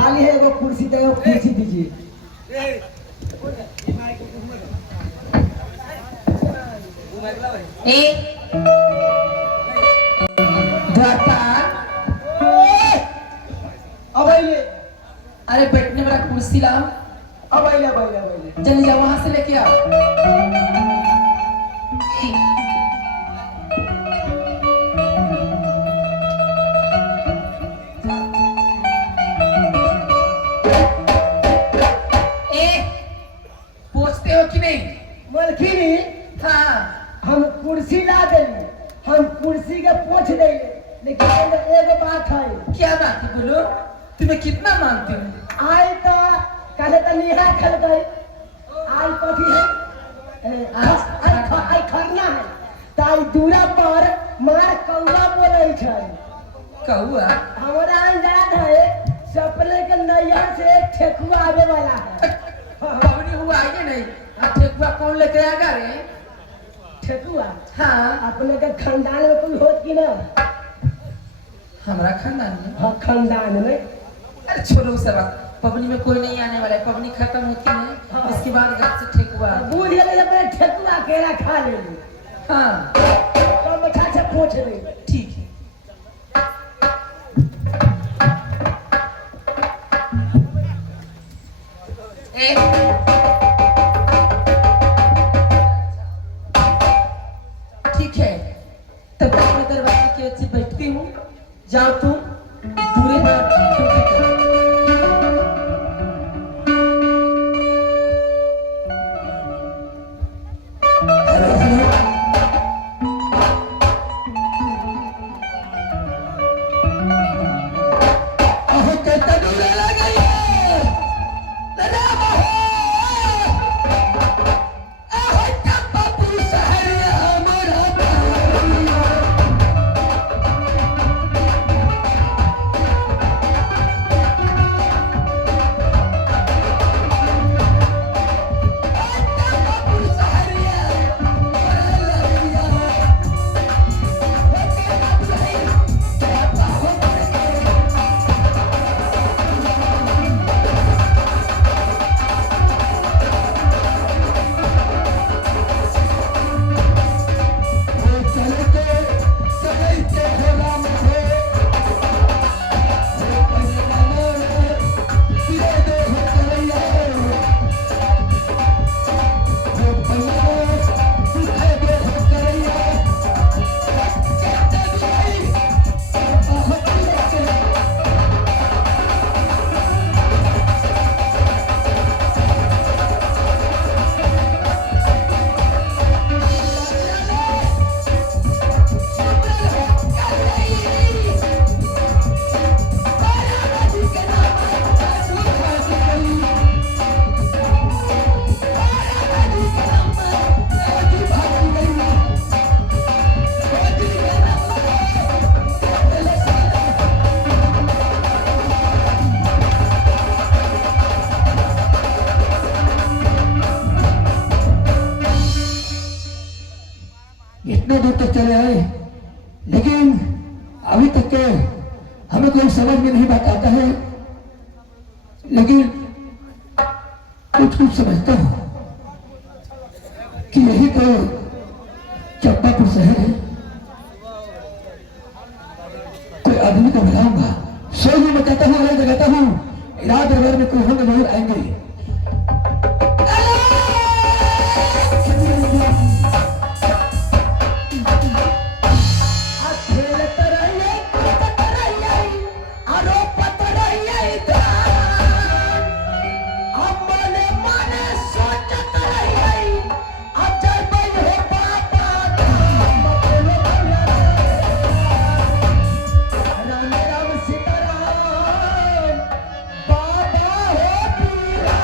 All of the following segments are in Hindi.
खाली है वो कुर्सी दे, वो कुर्सी दीजिए। अरे बैठने वाला कुर्सी लाओ। अब आइए जल्दी जाओ, वहां से लेके आओ। पूछते हो कि नहीं? मलखिनी हाँ, हम कुर्सी ला देली, हम कुर्सी के पोछ देली, लेकिन एगो बात है। क्या बात है बोलो? तुम्हें कितना मानती हूँ। आई तो कल तो निहा खल गई, आई कथी है आई खरना है, ताई दूरा पर मार कौआ बोले छै। कौआ? हमारा अंदाज है सपने के नैया से एक ठेकुआ आवे वाला है। पवनी हुआ है नहीं? ठेकुआ कौन लेके आएगा रे? ठेकुआ? हाँ, अपने के खानदान में कोई होत कि ना? हमारा खानदान में? हाँ, खानदान में। अरे छोड़ो सब बात, पवनी में कोई नहीं आने वाला है। पवनी खत्म होती है, हाँ। उसके बाद घर से ठेकुआ। बूझ गए अपने ठेकुआ केरा खा ले। हाँ, तो मछा से पूछ ले। ठीक है। ठीक है, तब तक मैं दरवाजे के अच्छे बैठती हूँ। जाओ तुम दूरे में ड्यूटी करो। इतने दूर तक चले आए, लेकिन अभी तक के हमें कोई समझ में नहीं बात आता है। लेकिन कुछ कुछ समझता हूँ कि यही तो चंपापुर शहर है। कोई आदमी को बुलाऊंगा, सो में मैं कहता हूँ, जगाता हूँ, रात दरबार में कोई होंगे जरूर आएंगे। राम राम सीताराम, बाबा हो पीरा।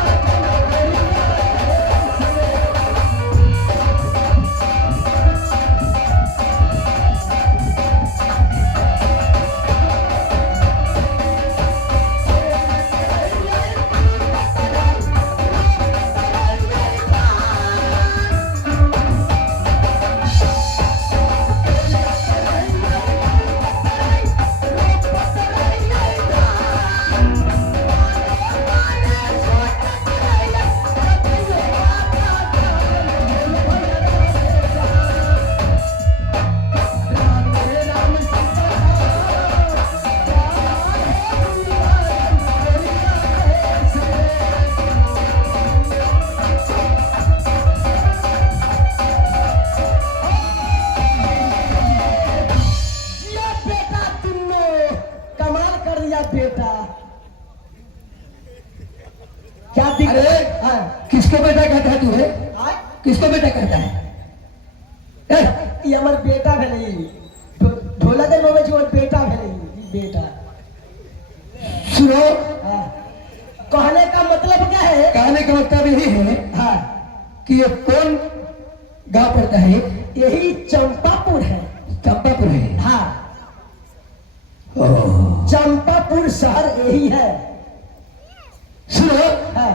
लिया बेटा। क्या दिक्कत? अरे हाँ, किसको बेटा कहता है तू है? हाँ? किसको बेटा कहता है? ये हमार बेटा भेलै। ढोला दे में जो बेटा भेलै, ई बेटा। सुनो, हाँ। कहने का मतलब क्या है? कहने का मतलब यही है हाँ, कि ये कौन गांव पड़ता है? यही चंपापुर है। चंपापुर है। हाँ, ओह, चंपापुर शहर यही है। सुनो, हाँ,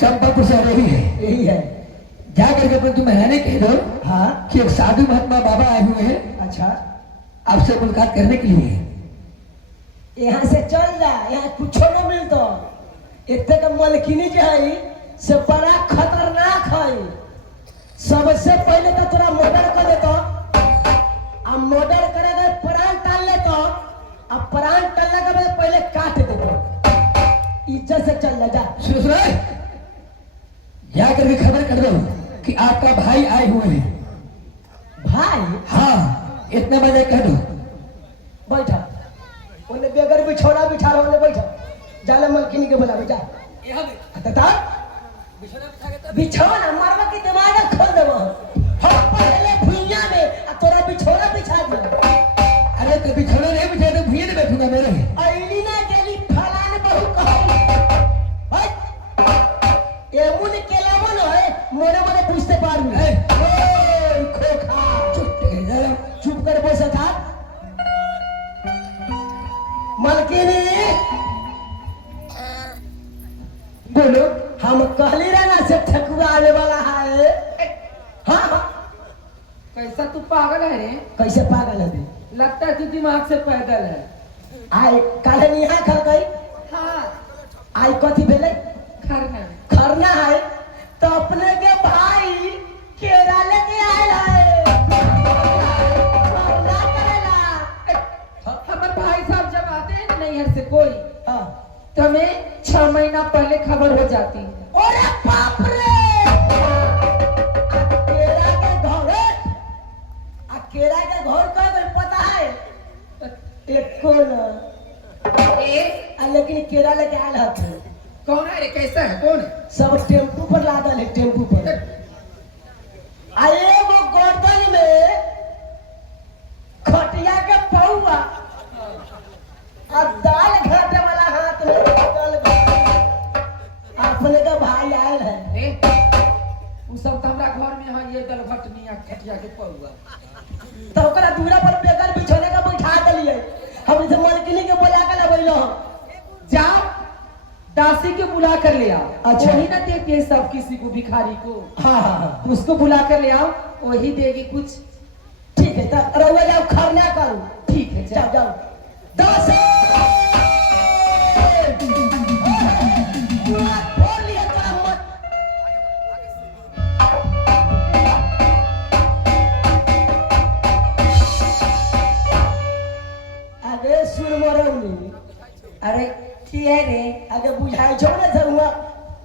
चंपापुर शहर यही है। यही है। जा करके अपन तुम रहने कह दो हाँ, कि एक साधु महात्मा बाबा आए हुए हैं अच्छा। आपसे मुलाकात करने के लिए। यहाँ से चल जा, यहाँ कुछ न मिलता। इतने का मलकिनी जो है से बड़ा खतरनाक है। सबसे पहले तो तोरा मर्डर कर देता, अब मर्डर करेगा प्राण टाल लेता, अब प्राण टालने के बाद पहले काट देता। इज्जत से चल जा। सुनो सुनो, जा करके खबर कर दो कि आपका भाई आए हुए हैं। भाई हाँ, इतना बजे कह दो। बैठा, उन्हें बेगर बिछौना बिठा रहा, उन्हें बैठा। जाले मलकिनी के बोला बेटा। बिछौना मारवा के दिमाग खोल देबो। हम पहले भुइया में आ तोरा बिछौना बिछा दियो। अरे तो बिछौना नहीं बिछा तो भूये में बैठूंगा मेरे। अइली ना गेली फलाने बहु कहै। एमुन केलावन है, मोने मोने पूछते पारू। ओए खोखा, चुप कर बस था। मलकिनी बोलो, हम कहली रहना से ठकुआ आने वाला है। हाँ हाँ, कैसा तू पागल है रे? कैसे पागल है तू? लगता है तू दिमाग से पैदल है। आए काले निहा खर गई। हाँ, आई कथी भेलै? खरना। खरना है तो अपने के भाई केरा लेके आयल है। खरना करेला। हमारे भाई साहब जब आते हैं ना नैहर से कोई, हाँ। तो हमें 6 महीना पहले खबर हो जाती है। अरे बाप रे! केरा के घर, केरा के घर कह गई पता है? एको न। लेकिन केरा लेके आयल है। कौन है रे? कैसा है? कौन है? सब टेम्पू पर लादल है, टेम्पू पर। आए वो गर्दन में खटिया के पौआ और दाल घाटे वाला हाथ में दाल अपने का भाई आयल है। वो सब तो हमारा घर में है, ये दल घटनिया खटिया के पौआ। तो ओकरा दूरा पर बेकर बिछोने का बैठा दिलिए। हम इसे मलकिनी के बोला के लबैलो। जाओ दासी के बुला कर ले आओ। अच्छा। वही ना देती है सब किसी को, भिखारी को। हाँ हाँ हाँ, तो उसको बुला कर ले आओ, वही देगी कुछ। ठीक है। तो रउआ जाओ खरना करो। ठीक है, जाओ जाओ। जाओ। दस बोल लिया तोरा मत। आगे सुर मरौनी। अरे की है रे? आगे बुझाई छो ना जरुआ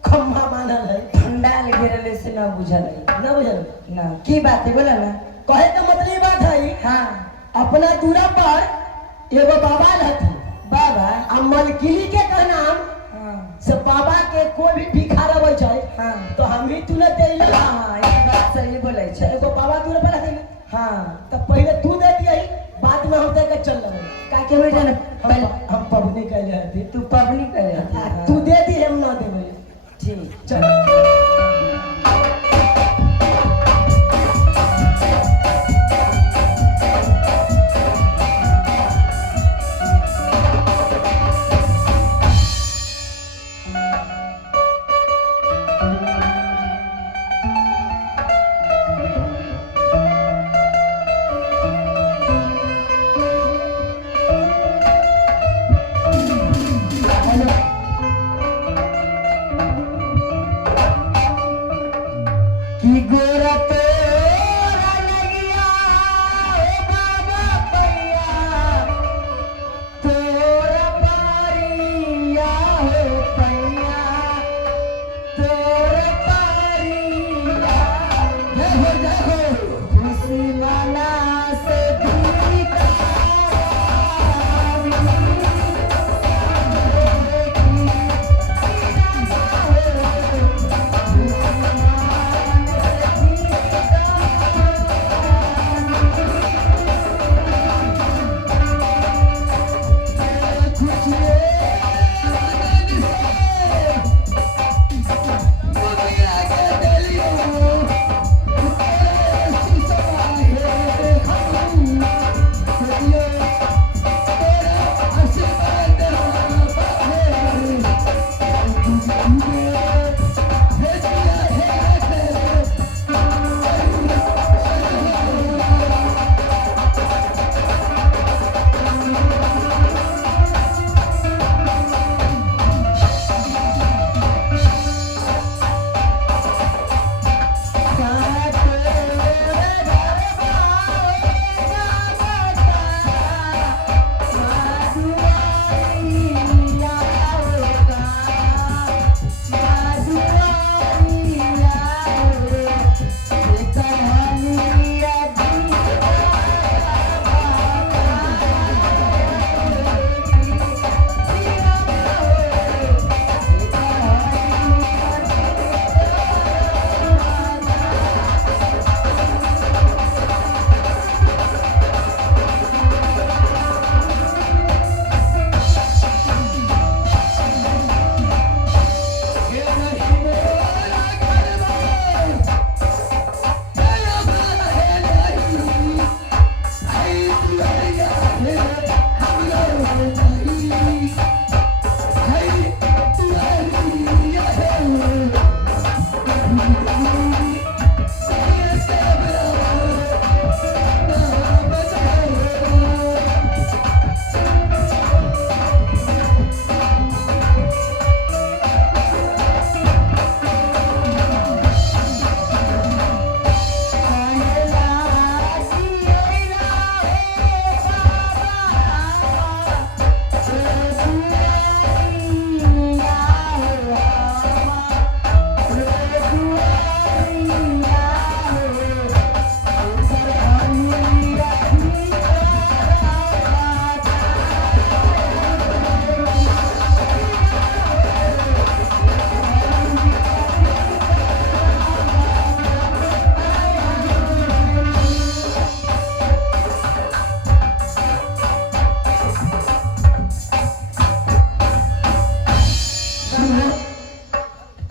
खम्भा बांधल है। पंडाल गिरले से ना बुझल है। ना बुझल? ना की बात है बोला ना। कहे का मतलब बात है, हाँ, अपना दूरा पर एगो बाबा रहती। बाबा। आ मलकिनी के का नाम हाँ से बाबा के कोई भी भिखार अबै छै हाँ तो हम ही तूने देले। हाँ, ये बात सही बोले छे। एगो बाबा दूरा पर रहती। हाँ, तो पहले तू दे दिए, बाद में हम दे के चल रहे। का के हो जाने पहले हम पबनी कर रहती। तू पबनी करे। तू दे दी, हम ना देबे। ठीक। चल।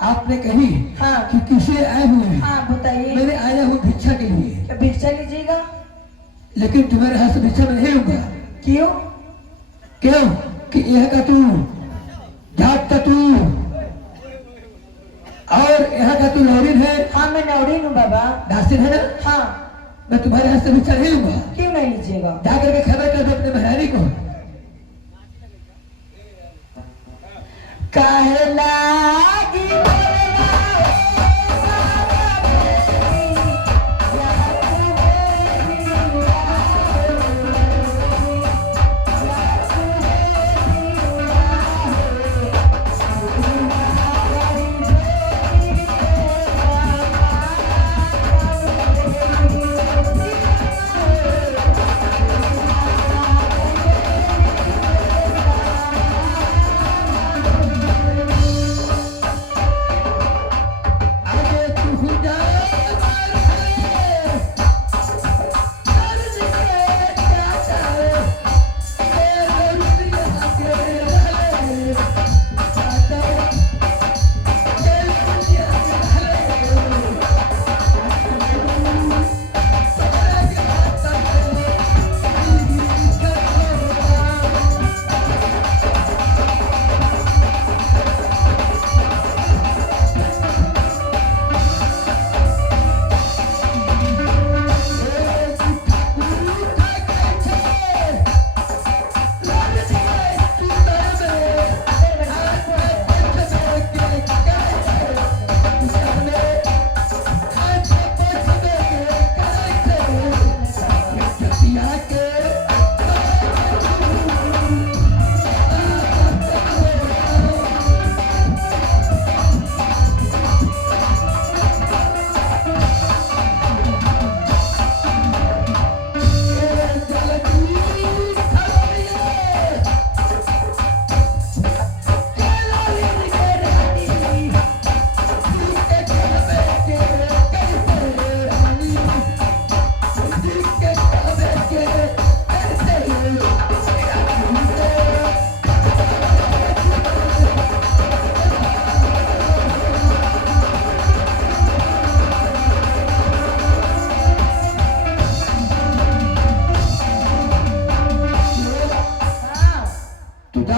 आपने कही हाँ। कि किसे आए हुए हैं? हाँ बताइए। मैंने आया हूँ भिक्षा के लिए, भिक्षा लीजिएगा। लेकिन तुम्हारे हाथ से भिक्षा में नहीं लूंगा। क्यों? क्यों कि यह का तू जात का तू और यहाँ का तू लौरिन है। हाँ मैं नौरीन हूँ बाबा। दासिन है ना। हाँ मैं तुम्हारे हाथ से भिक्षा नहीं लूंगा। क्यों नहीं लीजिएगा? जाकर के खबर कर दो अपने महारानी को। कहलागी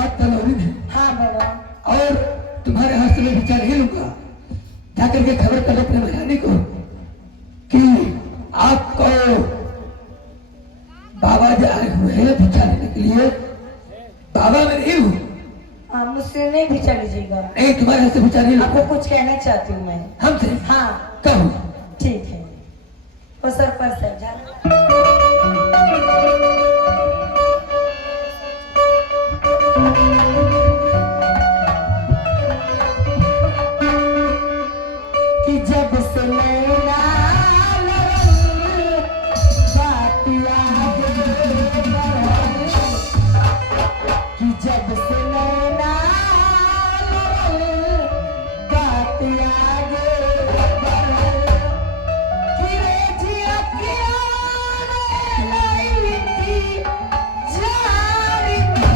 बात का लौरी है हाँ बाबा। और तुम्हारे हाथ से मैं विचार नहीं लूंगा। जाकर के खबर कर अपने महारानी को कि आपको बाबा जो आए हुए हैं भिक्षा लेने के लिए। बाबा मैं नहीं हूँ। हाँ मुझसे नहीं भिक्षा लीजिएगा। नहीं, तुम्हारे हाथ से भिक्षा नहीं आपको लूंगा। कुछ कहना चाहती हूँ मैं। हमसे हाँ कहो। ठीक है। ओ सरपंच साहब जाना कि जब से नैना लड़ल, बात आगे बढ़ल। कि जब से नैना लड़ल, बात आगे बढ़ल। कि रे जिया किया रे लईती जारी में।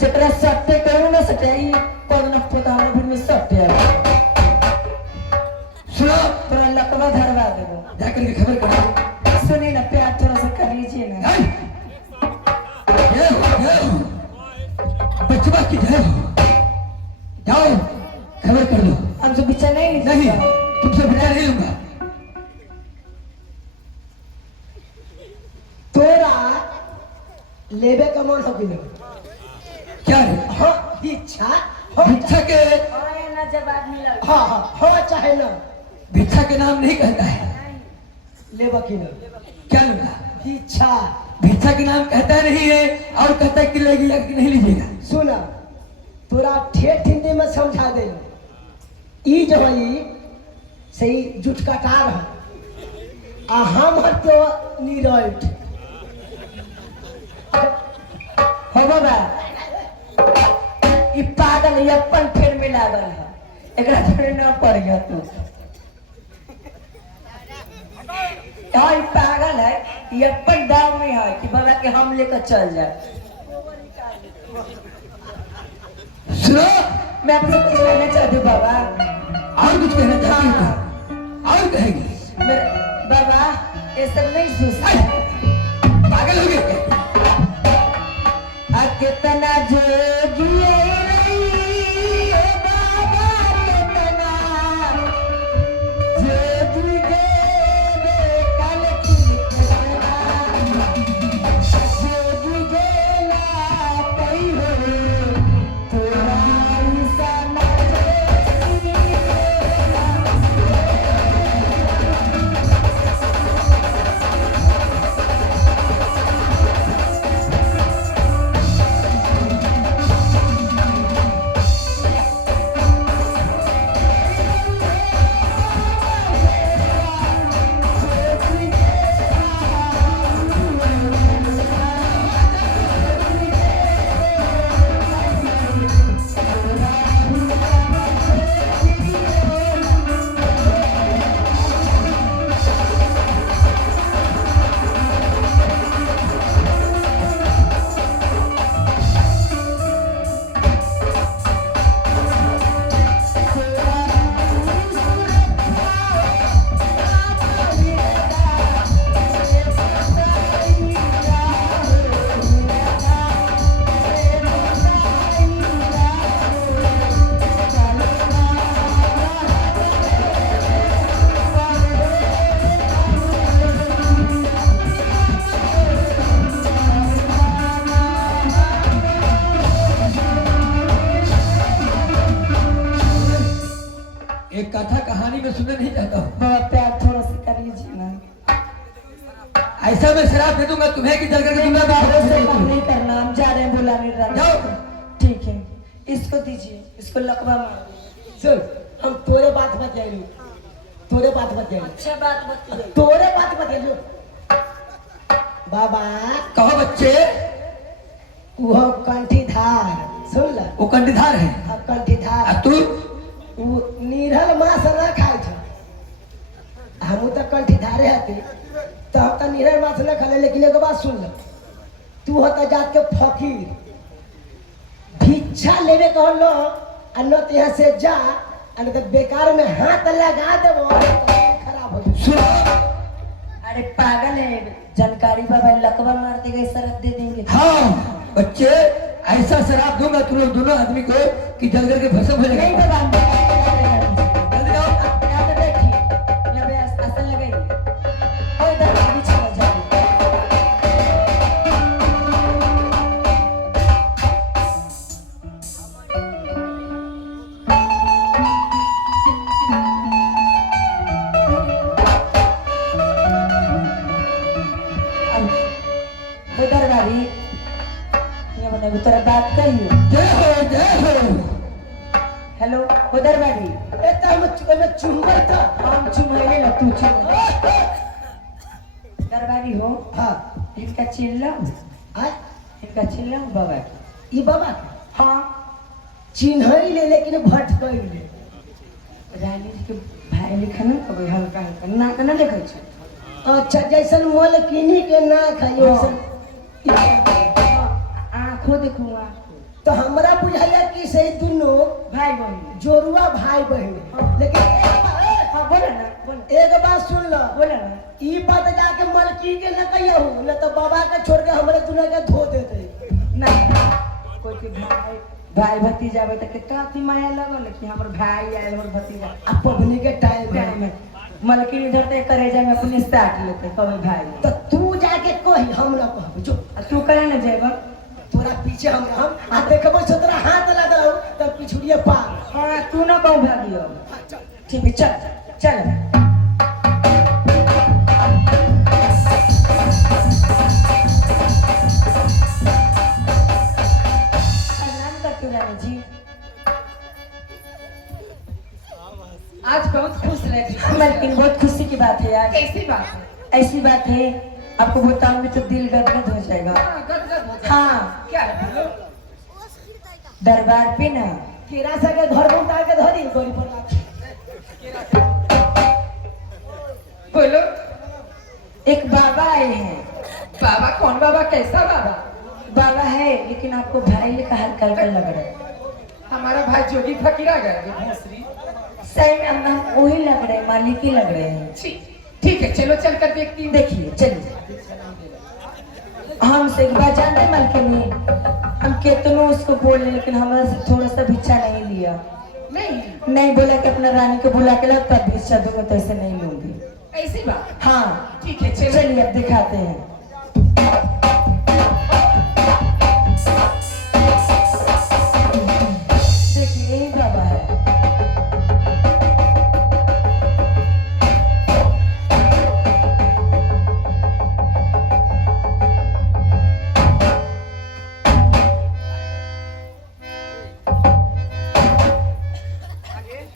चटरा सट्टे करू ना सटाई पर न पता ना फिर में सट्टे सुनो, थोड़ा लकवा धरवा दे दो। जाकर के खबर करो। सुनिए ना प्यार थोड़ा सा कर लीजिए ना। हाय! जय हो, बचवा की जय हो। जाओ खबर कर लो। हमसे बिछा नहीं नहीं, तुमसे भिक्षा नहीं लूंगा। तोरा लेबे का मन हो कि नहीं? क्या रे? हाँ इच्छा हो भिक्षा के और ना जब आदमी लग हाँ हाँ हो चाहे ना भिक्षा के नाम नहीं कहता है। लेबा कि नहीं? क्या लूंगा? इच्छा भिक्षा के नाम कहता नहीं है और कहता है कि लेगी कि नहीं लीजिएगा। सुना, तोरा ठेठ हिंदी में समझा दे। ई जो है सही जुटकटार है आ हम हर तो निरठ हो बाबा। ई पागल ये अपन फेर में लागल है। एकरा फेर न पड़ गया तू। हाँ ई पागल है, ये अपन दाव में है कि बाबा के हम लेकर चल जाए। सुनो, मैं आपसे कुछ कहना चाहती हूँ बाबा। और कुछ कहना चाहती हूँ क्या? और कहेगी? मेरे बाबा ये सब नहीं सोचता। पागल हो गए? कितना जोगिए रही है बाबा, कितना जोगी गे कल की कितना जोगी गेला कई हो तोरा सन जोगी गेला मैं नहीं चाहता हूँ। बाबा प्यार थोड़ा सा कर लीजिए ना। ऐसा मैं शराब दे दूंगा तुम्हें कि जल करके नहीं दूंगा। बाबा से काम नहीं करना, हम जा रहे हैं बुलाने रानी। जाओ। ठीक है, इसको दीजिए, इसको लकवा मार। सुन, हम तोरे बात बताइए, तोरे बात बताइए, अच्छा बात बताइए। तोरे बात बताइए। बाबा कहो बच्चे, वो कंठीधार सुन ला, वो कंठीधार है। अब कंठीधार अब तू वो निरहल मांस ना खाए थे, हम तो कंठीधारे हती, तो हम तो निरहल मांस ना खाले। लेकिन एक बात सुन ला, तू होता जात के फकीर, भिक्षा लेवे कहलो आ न तो यहाँ से जा, आ न तो बेकार में हाथ लगा देबो तो खराब हो जाए। सुनो, अरे पागल है, जानकारी बाबा लकवा मार देगा, शराब दे देंगे। हाँ बच्चे, ऐसा शराब दूंगा तुम लोग दोनों आदमी को कि जल करके भस्म हो नहीं जाएगा। बाबा, जल्दी आओ। यहाँ पे बैठिए, यहाँ पे आसन लगाइए और इधर पीछे हो जाइए। उधर भाभी, यहाँ बने तेरा बात कहियो। जय हो जय हो। हेलो उधर भाभी, ए तो हम चुंबई था। हम चुमैले ना, तू चुम। दरबारी हो, हाँ इनका चिल्ला, आय इनका चिल्ला बाबा। ई बाबा हाँ, चिन्हई ले लेकिन भटकई ले। रानी जी के भाई लिखा ना कभी हल्का हल्का ना के ना देखै छै। अच्छा जैसन मोल किनी के ना खाइयो वैसन आँखों देखूँ आँखों। तो हमरा बुझाइया कि से दोनों भाई बहन। जोरुआ भाई बहन। लेकिन हाँ बोला ना, बोला एक बात सुन लो, बोला ना। ई बात जाके मलकी के न कहियो, न तो बाबा के छोड़ के हमरे दुनिया के धो देते। नहीं, कोई के भाई भाई भतीजा बे तो कितना अति माया लगल कि हमर भाई आए, हमर भतीजा। अब पबनी के टाइम है, टाइम है, मलकिन इधर ते करेजा में अपने साथ लेते कभी भाई। तो तू जाके कही, हम ना कहब जो तू करे ना जेबा। तोरा पीछे हम आ देखबो से तोरा हाथ लगा रहू तब पिछुड़िए पार। हाँ तू ना कहूँ भागियो। ठीक है, चल चल। प्रणाम करती हूँ रानी जी। आज बहुत खुश लगी। मलकिन बहुत खुशी की बात है यार। कैसी बात है? ऐसी बात है, आपको बताऊंगी तो दिल गदगद हो जाएगा। गदगद हो जाए। हाँ, क्या है बोलो? दरबार पे ना केरा सा के घर में उतार के धो दी गोरी पर लाके। बोलो। एक बाबा आए हैं। बाबा कौन बाबा? कैसा बाबा? बाबा है लेकिन आपको भाई लिखा हल्का हल्का लग रहा है। हमारा भाई जोगी फकीरा गया भोसरी। सही में हम वही लग रहे हैं, मालिक ही लग रहे हैं। ठीक है, चलो चल कर देखती हूँ। देखिए चलिए। हमसे एक बार जानते मलकिनी, हम कितनों उसको बोले लेकिन हमारे से थोड़ा सा भिक्षा नहीं लिया। नहीं बोला कि अपना रानी को बुला के ला तब भिक्षा दूंगा, तो ऐसे नहीं लूंगी। ऐसी बात? हाँ ठीक है, चलो। चलिए अब दिखाते हैं। देखिए यही बाबा है।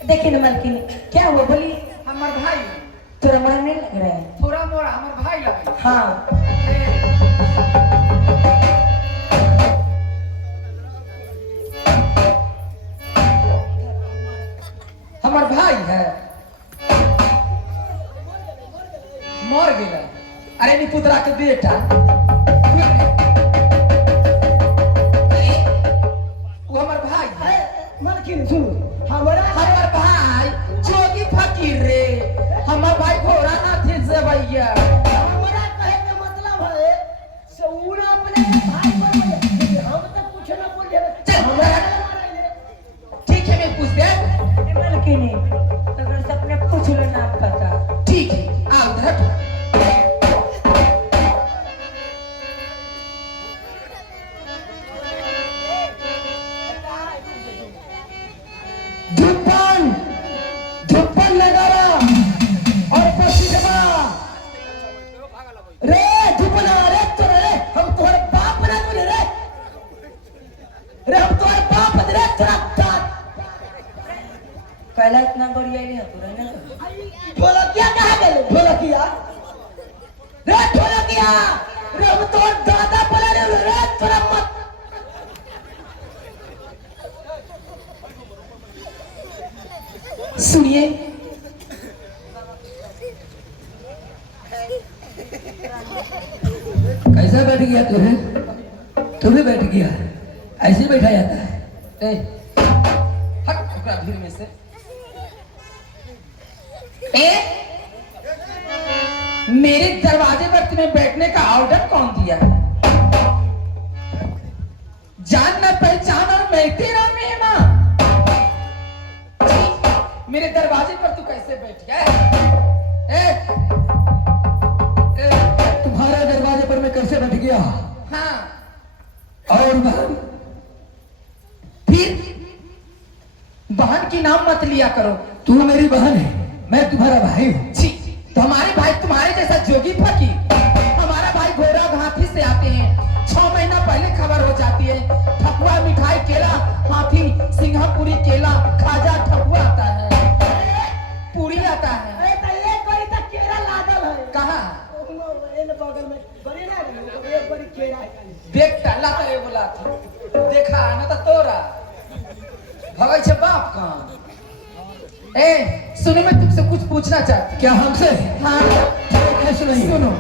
देखिए ना मलकिनी, क्या हुआ बोली? हमार भाई थोड़ा मन नहीं लग रहा है? थोड़ा मोड़ा हमार भाई लगे। हाँ हमार भाई है, मर गया। अरे निपुतरा के बेटा वो हमार भाई है। मलकिन सुनो, हमारा हमार भाई जोगी फकीर रे। हमार भाई घोड़ा नाथे से भैया। हमारा कहे का मतलब है से उन अपने भाई पर बोले, हम तो कुछ ना बोल दे। हमारा ठीक है, मैं पूछ दे। मलकिनी, अगर सपने पूछ लो नाम पता। ठीक है, आओ इधर। ढोलकिया कहाँ गेले? ढोलकिया रे ढोलकिया रे हम तोर दादा बोले रे तोरा मत सुनिए, कैसा बैठ गया तू भी बैठ गया, ऐसे बैठा जाता है। ए, हट ओकरा भीड़ में से। ए, मेरे दरवाजे पर तुम्हें बैठने का ऑर्डर कौन दिया? जान न पहचान और मैं तेरा मेहमान। मेरे दरवाजे पर तू कैसे बैठ गया? तुम्हारे दरवाजे पर मैं कैसे बैठ गया? हाँ, और बहन? फिर बहन की नाम मत लिया करो। तू मेरी बहन है, मैं तुम्हारा भाई हूँ। छी, तो हमारे भाई तुम्हारे जैसा जोगी फकीर। हमारा भाई घोड़ा घाटी से आते हैं, 6 महीना पहले खबर हो जाती है। ठकुआ, मिठाई, केला, हाथी, सिंगापुरी केला, खाजा, ठकुआ आता है, पूरी आता है। अरे तो एक बड़ी तक केरा लागल है। कहाँ? इन बगल में बड़ी ना है, एक बड़ी केरा है। देखता ला करे बोला था। देखा ना तो तोरा भगै छे बाप का। ए, सुनो, मैं तुमसे कुछ पूछना चाहती। क्या हमसे? हाँ, कैसे नहीं? सुनो,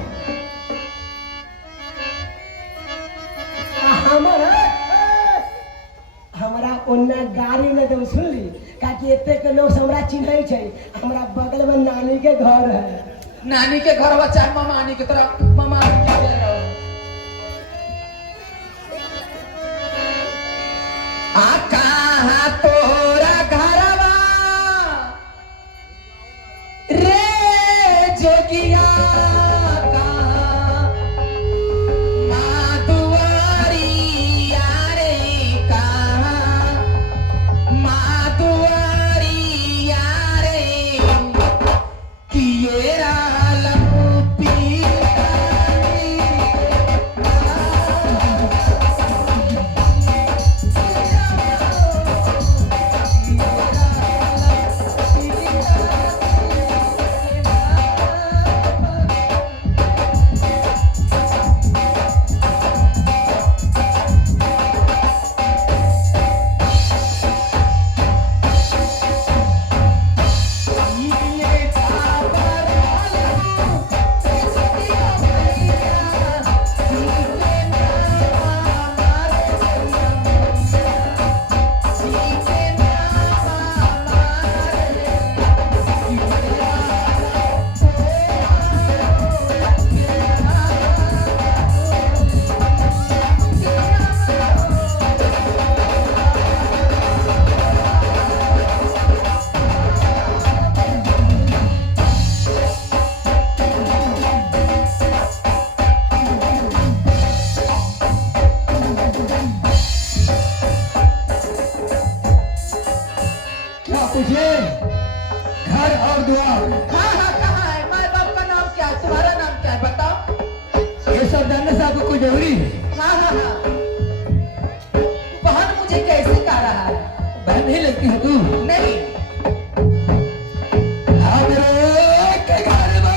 हमरा ओन्ना गाड़ी में तुम सुन ली काकि एते के लोग हमरा चिन्है छै। हमरा बगल में नानी के घर है। नानी के घर बच्चा मामानी के तरह मामानी के घर रहो। आ कहाँ तोरा घरवा रे जोगिया? कहाँ माधुआरिया रे? कहाँ माधुआरिया रे? किए रालम पूछे घर और द्वार। हाँ हाँ, कहाँ है? माँ बाप का नाम क्या है? तुम्हारा नाम क्या है? बताओ। ये सब जानने से आपको कोई जरूरी है? हाँ हाँ हाँ। बहन मुझे कैसे कह रहा है? बहन नहीं लगती है तू? नहीं, हाँ मेरे के घर में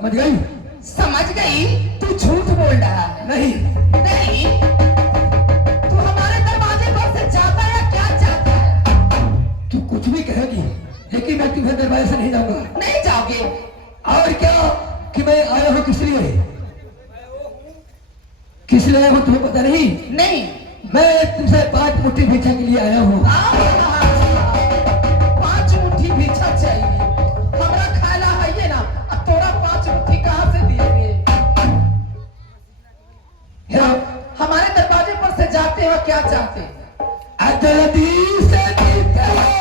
समझ गई? समझ गई? तू झूठ बोल रहा है। नहीं, नहीं, तू हमारे दरवाजे पर से जाता है क्या चाहता है? तू कुछ भी कहेगी, लेकिन मैं तुम्हें दरवाजे से नहीं जाऊंगा। नहीं जाओगे? और क्या कि मैं आया हूँ किस लिए? किस लिए आया हूँ तुम्हें पता नहीं? नहीं। मैं तुमसे 5 मुट्ठी भिक्षा के लिए आया हूँ। 5 मुट्ठी भिक्षा चाहिए? हमरा खाला है ये ना, अब तोरा 5 मुट्ठी कहाँ से दिएंगे? हमारे दरवाजे पर से जाते हो क्या चाहते? जल्दी से निकले।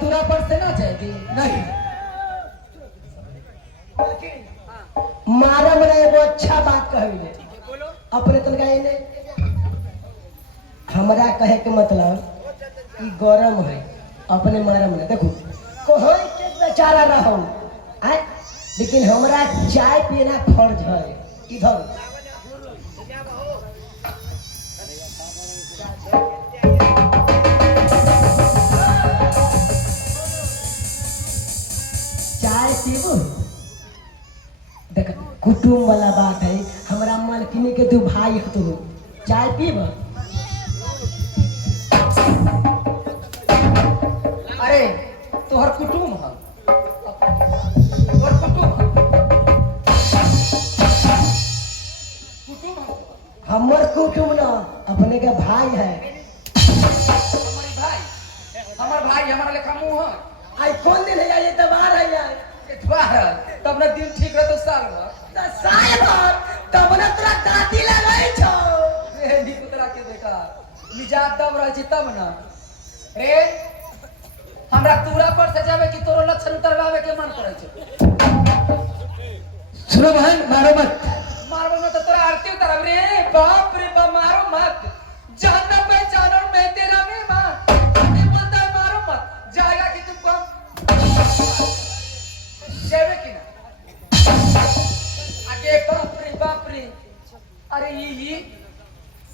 दूरा पर से ना जाएगी? नहीं, मारा मेरा एगो अच्छा बात कही अपने तनका ने हमरा कहे के मतलब ई गरम है अपने मारम ने देखो कोई के बेचारा रहो आय लेकिन हमरा चाय पीना फर्ज है इधर चाय पीबू देख कुटुम वाला बात है हमरा मालकिनी के तू भाई हो तू चाय पीब अरे तोहर कुटुम है, तोहर कुटुम है। कुटुम है? हमर कुटुम ना अपने के भाई है हमारी भाई, हमार भाई हमारा लेखा मुंह है। आई कौन दिन है ये तबार है यार इतवार तब ना दिन ठीक रह तो साल भर तो साल भर तब ना तोरा दाती लगाई छो मेहंदी कुतरा के देखा मिजाज दब रह छी तब ना रे हमरा तूरा पर से जावे कि तोरो लक्षण उतरवावे के मन करे छे। सुनो बहन, मारो मत। मारबो न तो तोरा आरती उतरब रे बाप रे बाप, मारो मत। जानना पहचानो मैं तेरा मेहमान, मैं बोलता है मारो मत, जाएगा कि तुम कम जेबे की ना आगे बाप रे अरे ये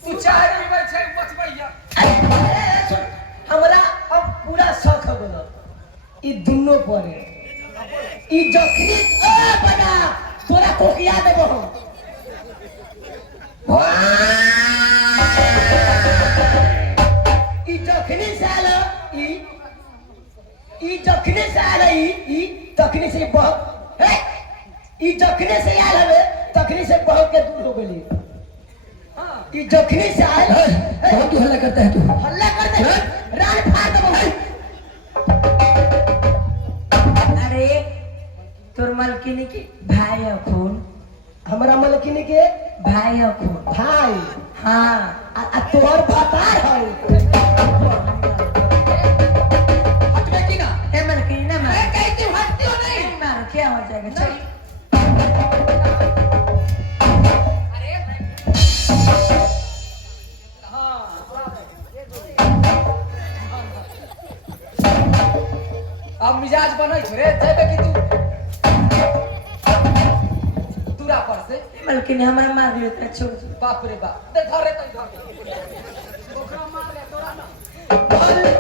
तू चाहे नहीं मैं छे बचबैया हमरा अब पूरा शौक हो गेलो ई दुनो पर ई जखनी ए बना तोरा कोकिया देबो हम ई जखनी साल ई जखनी साल ई तखनी से बहुत हे ई जखनी से आल हवे तखनी से बहुत के दूर हो गेली हां ई जखनी से आल बहुत तू हल्ला करता है तू। हल्ला कर दे रान फाड़ दे अरे तोर मलकिनी की भाई है खून, हमरा मलकिनी के भाई है खून। भाई हाँ आ तोहर भतार है हटवे की ना हे मलकिनी ना मार मैं कहती हूं हटती हो नहीं मारो क्या हो जाएगा चल। अरे हां मिजाज बनै छ रे जेबे कि तू दूरा पर से मलकिनी हमारा मार लियो त छोड़ दो। बाप रे बाप दे धरे तई धर ओकरा मार ले तोरा ना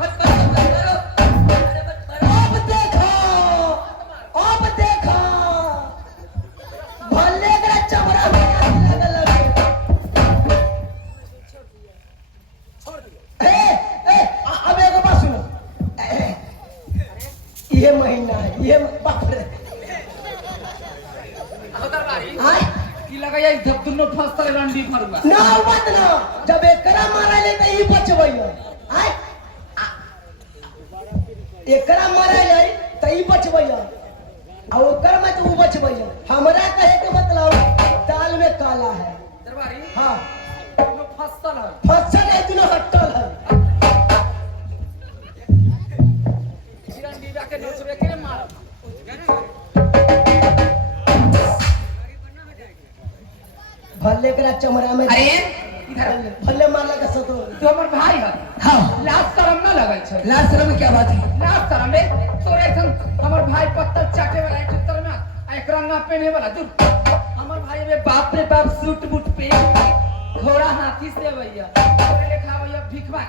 मत कर अब देखो भले करा चमड़ा में लगल अब एगो बात सुनो ये महीना है ये बाप रे दरबारी आय की लगैया जब दुनो फंसल रंडी भरुआ ना मत ना जब एकरा मारले त ई बचबैयो आय एकरा मारले त ई बचबैयो आ ओकर में तो उ बचबैयो हमरा कहे के मतलब दाल में काला है दरबारी हां दुनो फंसल है फसल है दुनो हटल है रंडी के नोचबे के मार भले करा चमड़ा में अरे इधर भले मारला का सतो तू हमर भाई है हाँ लाज शरम ना लगै छै लास्ट शर्म में क्या बात है लाज शरम रे तोरे सन हमर भाई पत्तल चाटे वाला है चित्र में आ एक रंगा पहने वाला तू हमर भाई में बाप रे बाप सूट बूट पे घोड़ा हाथी से भैया तोरे लेखा भैया भिखवा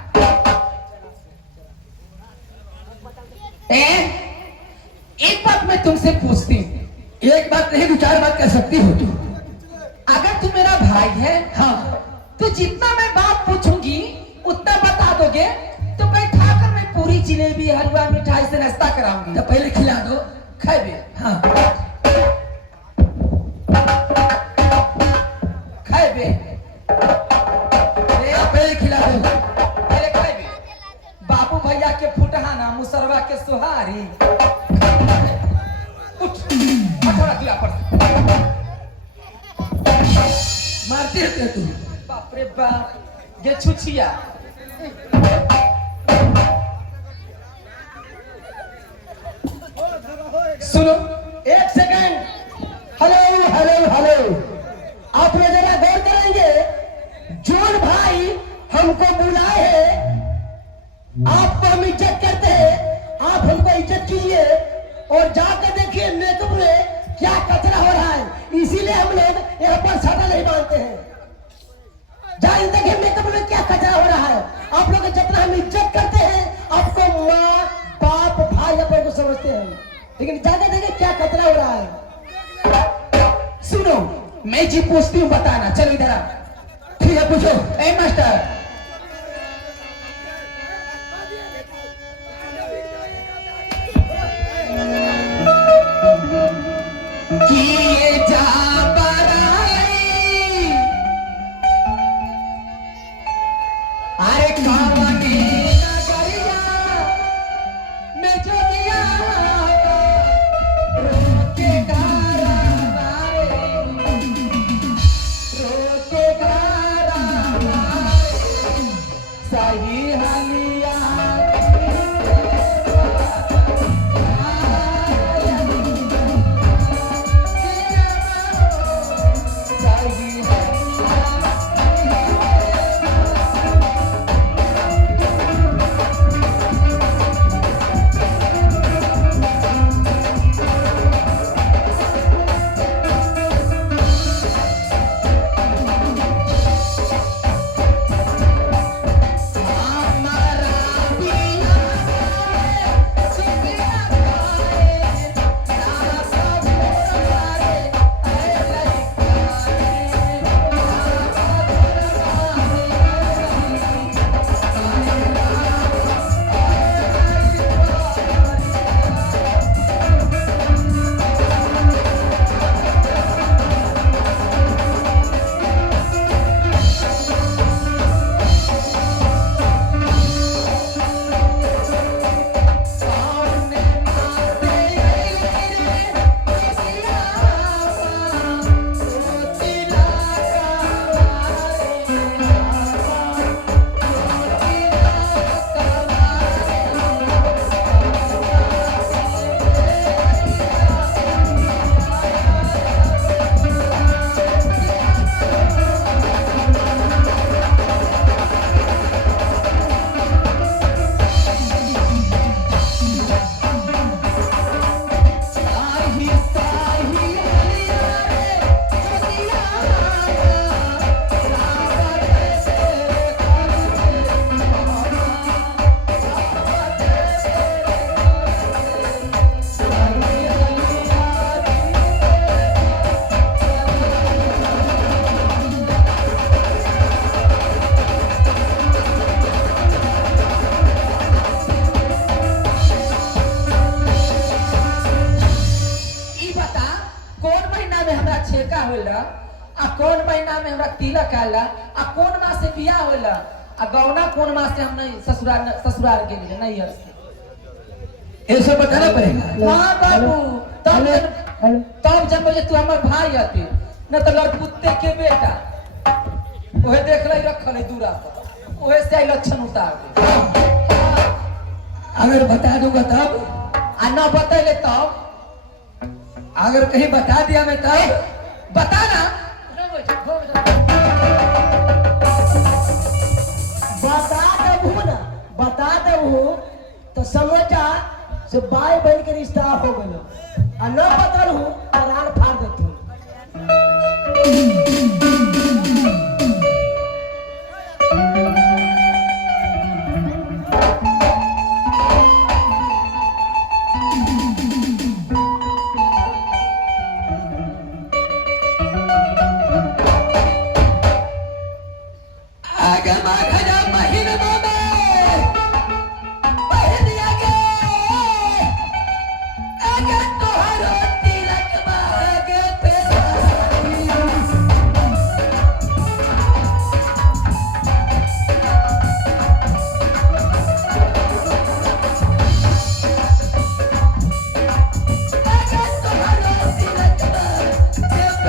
एक बात मैं तुमसे पूछती हूँ एक बात नहीं दो चार बात कह सकती हो तू अगर तू मेरा भाई है हाँ तो जितना मैं बात पूछूंगी उतना बता दोगे तो मैं खाकर मैं पूरी जिलेबी हलवा मिठाई से नाश्ता कराऊंगी तो पहले खिला दो खाए हाँ खाए पहले खिला दो अरे खाए बाबू भैया के फुटहाना मुसरवा के सुहारी उठ हटोरा दिया पर मारते रहते तू बाप रे बाप ये छुछिया सुनो एक सेकंड हेलो हेलो हेलो आप लोग जरा गौर करेंगे जोन भाई हमको बुलाए हैं आपको हम इज्जत करते हैं आप हमको इज्जत कीजिए और जाकर देखिए मेकअप में क्या कचरा हो रहा है इसीलिए हम लोग यहाँ पर साटा नहीं बांधते हैं जाइए देखिए मेकअप में क्या कचरा हो रहा है आप लोग जितना हम इज्जत करते हैं आपको माँ बाप भाई अपने को समझते हैं लेकिन जाकर देखिए क्या कचरा हो रहा है सुनो मैं जी पूछती हूँ बताना चलो इधर आ ठीक है पूछो ए मास्टर किए जा बराई अरे कावनी नगरिया में जो दिया रोके गारा रोके गारा सही हलिया आ कौन महीना में हमरा तिलक आला आ कौन मास से बियाह होला आ गौना कौन मास से हम नहीं ससुराल गेली नहीं हर से ये सब बताना पड़ेगा। हाँ बाबू तब तब जब मुझे तू हमार भाई आती न तो लड़पुत्ते के बेटा ओहे देख लै रखल है दूरा पर ओहे से आई लक्षण उतार दे। अगर बता दूंगा तब, आ न बतैले तब अगर कहीं बता दिया मैं तब बता ना बता दबू तो समझा से बाय बन के रिश्ता हो गलो आ न बतल हूँ तो रान फाड़ देती हूँ। आगे माखा महीने में पहन दिया गे आगे तोहरो तिलक मागे पेशारी। आगे तोहरो तिलक मागे पेशारी।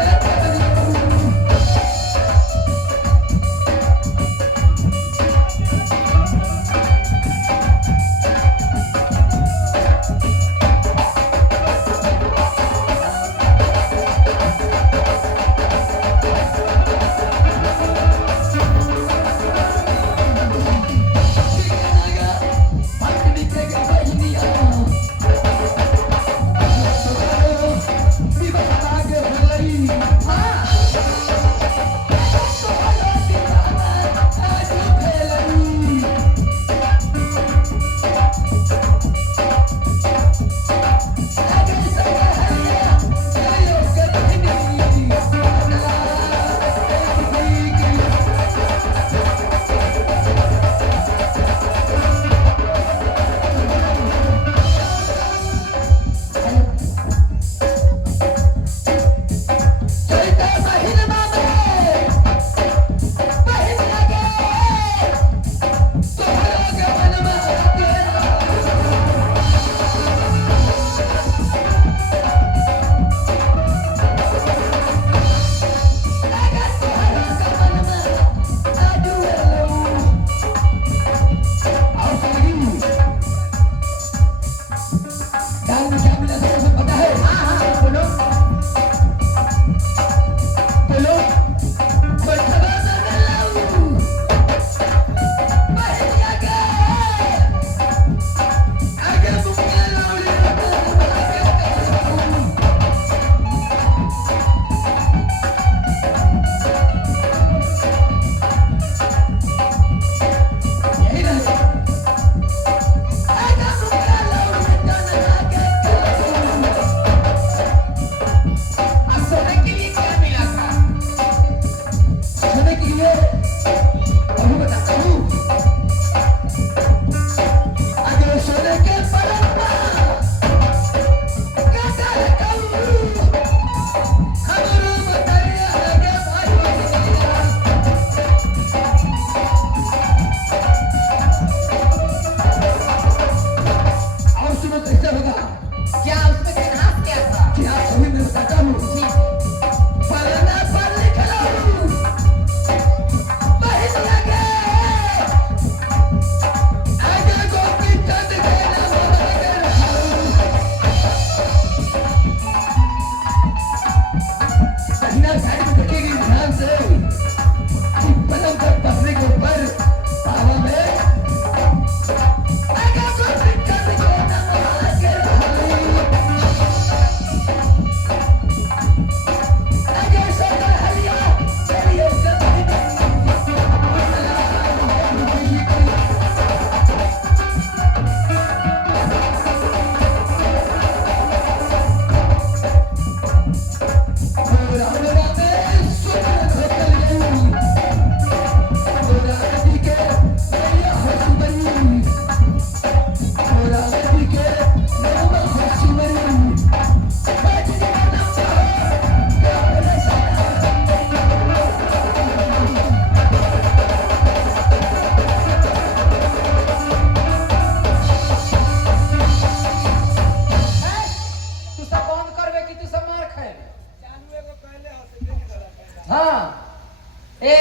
ए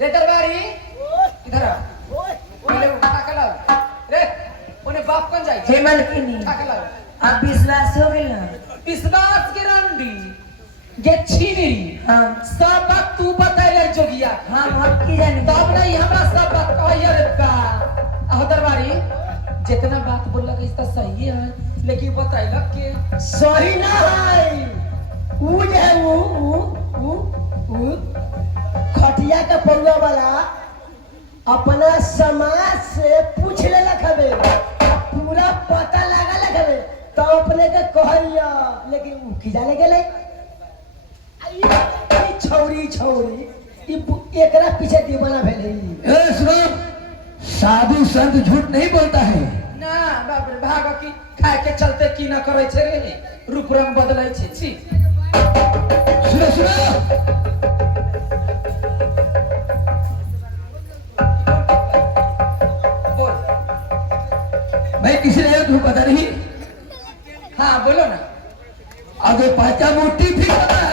रे दरबारी इधर आ पहले वो टाकला रे ओने बाप कौन जाई हे मलकिनी टाकला आप विश्वास हो गेल ना विश्वास के रंडी गे छीनी हाँ सब बात तू बताइले जोगिया हम की जानी तब नहीं हमरा सब बात कहिए रे बा आहो दरबारी जितना बात बोलला के इसका सही है लेकिन बताइला के सही ना है ऊ जे है ऊ खटिया का पौवा वाला अपना समाज से पूछ ले लखबे पूरा पता लगा लखबे तो अपने के कहलिया लेकिन ऊ की जाने गेले ई छौरी ई एकरा पीछे दीवाना भेले ए सुनो, साधु संत झूठ नहीं बोलता है। ना बाप रे भाग की खाए के चलते की ना करे छे रे रूप रंग बदलै छे छी सुनो सुनो, बोल मैं किसी ने तुम्हें पता नहीं, हां बोलो ना आगे पाचा मोटी भी पता है।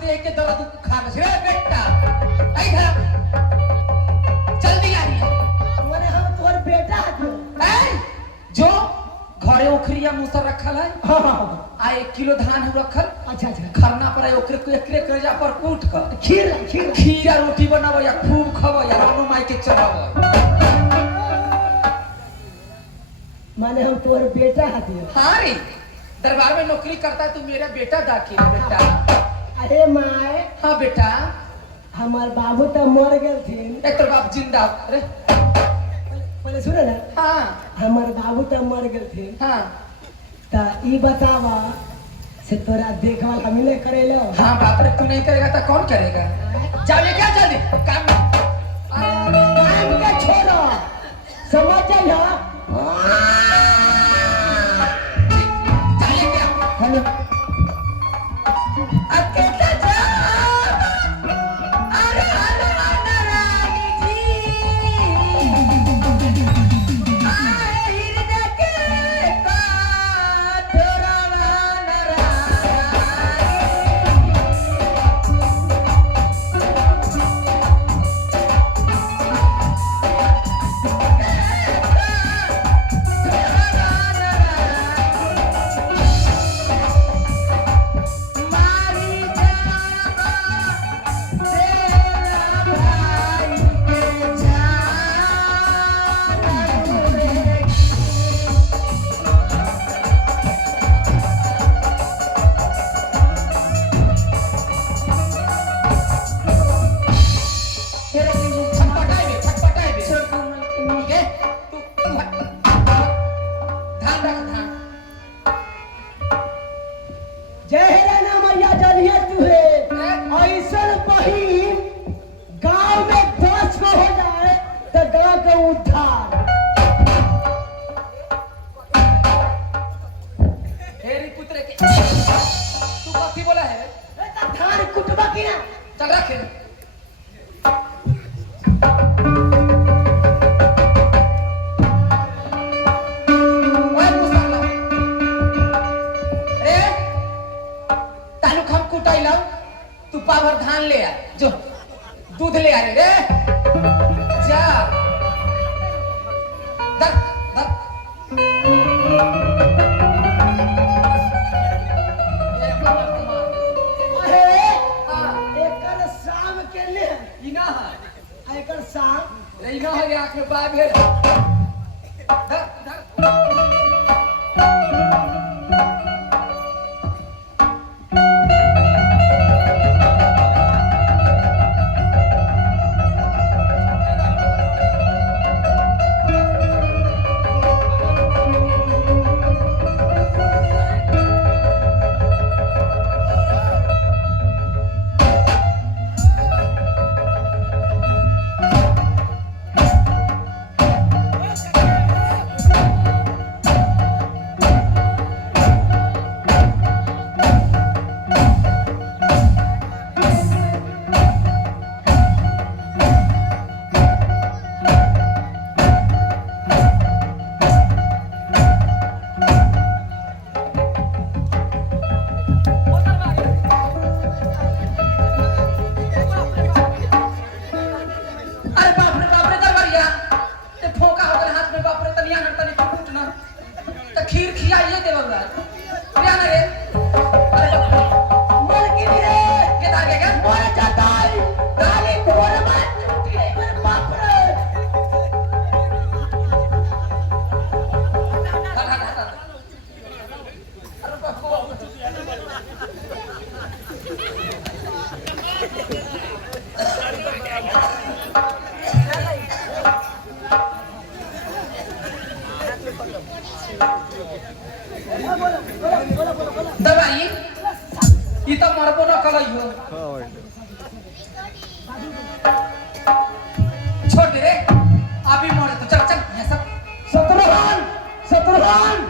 दे के दर्द खा रे बेटा इधर जल्दी आ रही है माने हम तोर बेटा हथियो जो घरे ओखरिया मुसर रखल है हां हां आ 1 किलो धान रखल अच्छा अच्छा खरना पर ओकरे को एकरे करेजा पर कूट कर खीर खीरा रोटी बनाबो या खूब खाबो या रानो माई के चढ़ाबो माने हम तोर बेटा हथियो हाँ रे दरबार में नौकरी करता है तू मेरा बेटा दाखिल है बेटा अरे माए हाँ बेटा हमार बाबू तो मर गेल थे एक तो बाप जिंदा अरे पहले सुने ना हाँ हमार बाबू तो मर गेल थे हाँ ता ई बतावा से तोरा देखभाल हम नहीं करेलो हाँ बाप रे तू नहीं करेगा तो कौन करेगा जाओ ले क्या जल्दी काम काम के छोड़ो समझ जाइयो चलिए क्या हेलो अकेला जा अरे हेलो नारायणी जी आए हृदय के काठोरा छटपटाए बे ठीक है तू ध्यान रख ध्यान जय राना मैया जलिए तुहे ऐसन बहिन गांव में 10 को हो जाए तो गांव के उद्धार हेरी पुत्र के तू कथी बोला है धान कुटबा की ना चल रखे ओए मुसाला रे तालुक हम कुटाई लाओ तू पावर धान ले आ जो दूध ले आ रे जा दर दर ये अपना अरे हां एकर शाम के ले इना है एकर शाम रे इना है आंख में बाय भेल दर दर दवाई ई तो मरबो न कलइयो छोड़ दे रे अभी मरे तो चल चल ये सब शत्रुघ्न